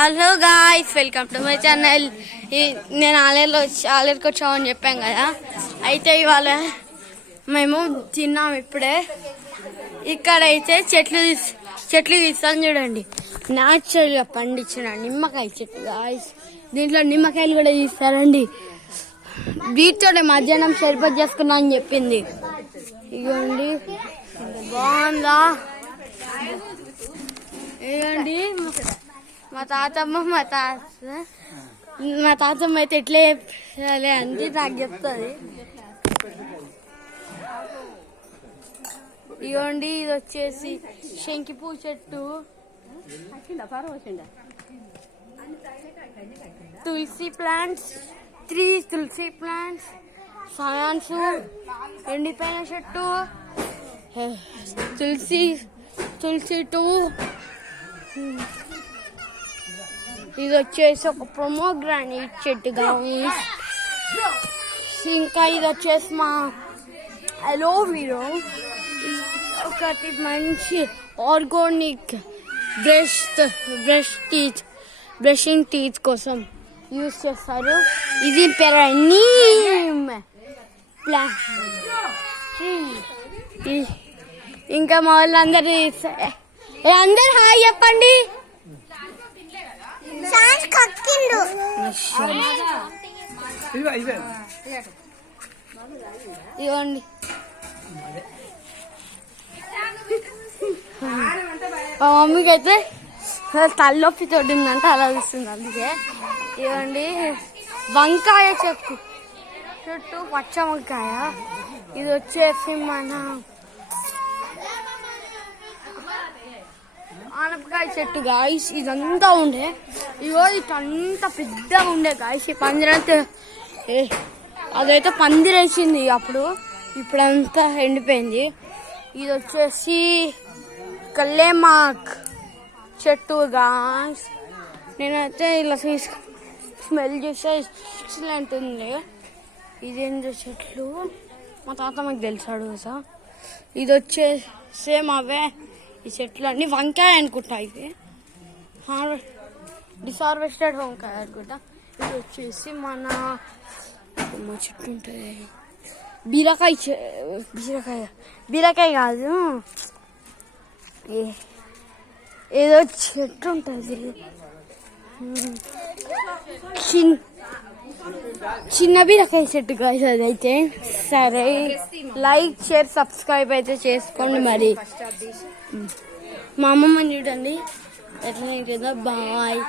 Hello guys, welcome to my channel. నేను ఆలేరుకి వచ్చామని చెప్పాం కదా. అయితే ఇవాళ మేము తిన్నాం ఇప్పుడే. ఇక్కడైతే చెట్లు తీస్తాను చూడండి, న్యాచురల్గా పండించిన నిమ్మకాయ చెట్టు గాయ్స్. దీంట్లో నిమ్మకాయలు కూడా తీస్తారండి. వీటితోనే మధ్యాహ్నం షర్బత్ చేసుకున్నా అని చెప్పింది. ఇగోండి, బాగుందా? ఇగోండి మా తాతమ్మ అయితే ఎట్లా చెప్పాలి అంటే నాకు చెప్తుంది. ఇగోండి, ఇది వచ్చేసి శంకిపూ చెట్టు, తులసి ప్లాంట్స్, 3 తులసి ప్లాంట్స్, సయాన్స్, ఎండిపోయిన చెట్టు, తులసి 2. ఇది వచ్చేసి ఒక పొమోగ్రానేట్ చెట్టు గాయ్స్. ఇంకా ఇది వచ్చేసి మా అలోవెరా, ఒకటి మంచి ఆర్గానిక్ బ్రషింగ్ టీత్ కోసం యూజ్ చేస్తారు. ఇది పెరనీమ్ ప్లాంట్. ఇంకా మా వాళ్ళందరూ అందరు హాయ్ చెప్పండి. ఇవ్వండి, మా మమ్మీకి అయితే తలనొప్పి తోడిందంటే అలా చూస్తుంది. అందుకే ఇవ్వండి, వంకాయ చెట్టు పచ్చ వంకాయ. ఇది వచ్చేసి మన ఆనపకాయ చెట్టు గాయ్స్. ఇదంతా ఉండే, ఇగో ఇటంతా పెద్దగా ఉండే గాయ్స్. ఈ పందిరంతా అదైతే పందిరేసింది అప్పుడు, ఇప్పుడంతా ఎండిపోయింది. ఇది వచ్చేసి కల్లేమాక్ చెట్టు గాయ్స్. నేనైతే ఇలా స్మెల్ చేస్తే ఎక్సలెంట్ ఉంది. ఇదేంటో చెట్లు మా తాత మాకు తెలిసాడు కదా. ఇది వచ్చేసి సేమ్ అవే ఈ చెట్లు అన్ని వంకాయ అనుకుంటా. ఇది డిసార్వెస్టెడ్ వంకాయ అనుకుంటా. ఇది వచ్చేసి మన చెట్టు ఉంటుంది, బీరకాయ కాదు, ఏదో చెట్టు ఉంటుంది, చిన్న బీరకాయ చెట్టు కాదు అదైతే. సరే, లైక్, షేర్, సబ్స్క్రైబ్ అయితే చేసుకోండి. మరి మా అమ్మమ్మని చూడండి ఎట్లా కదా. బాయ్.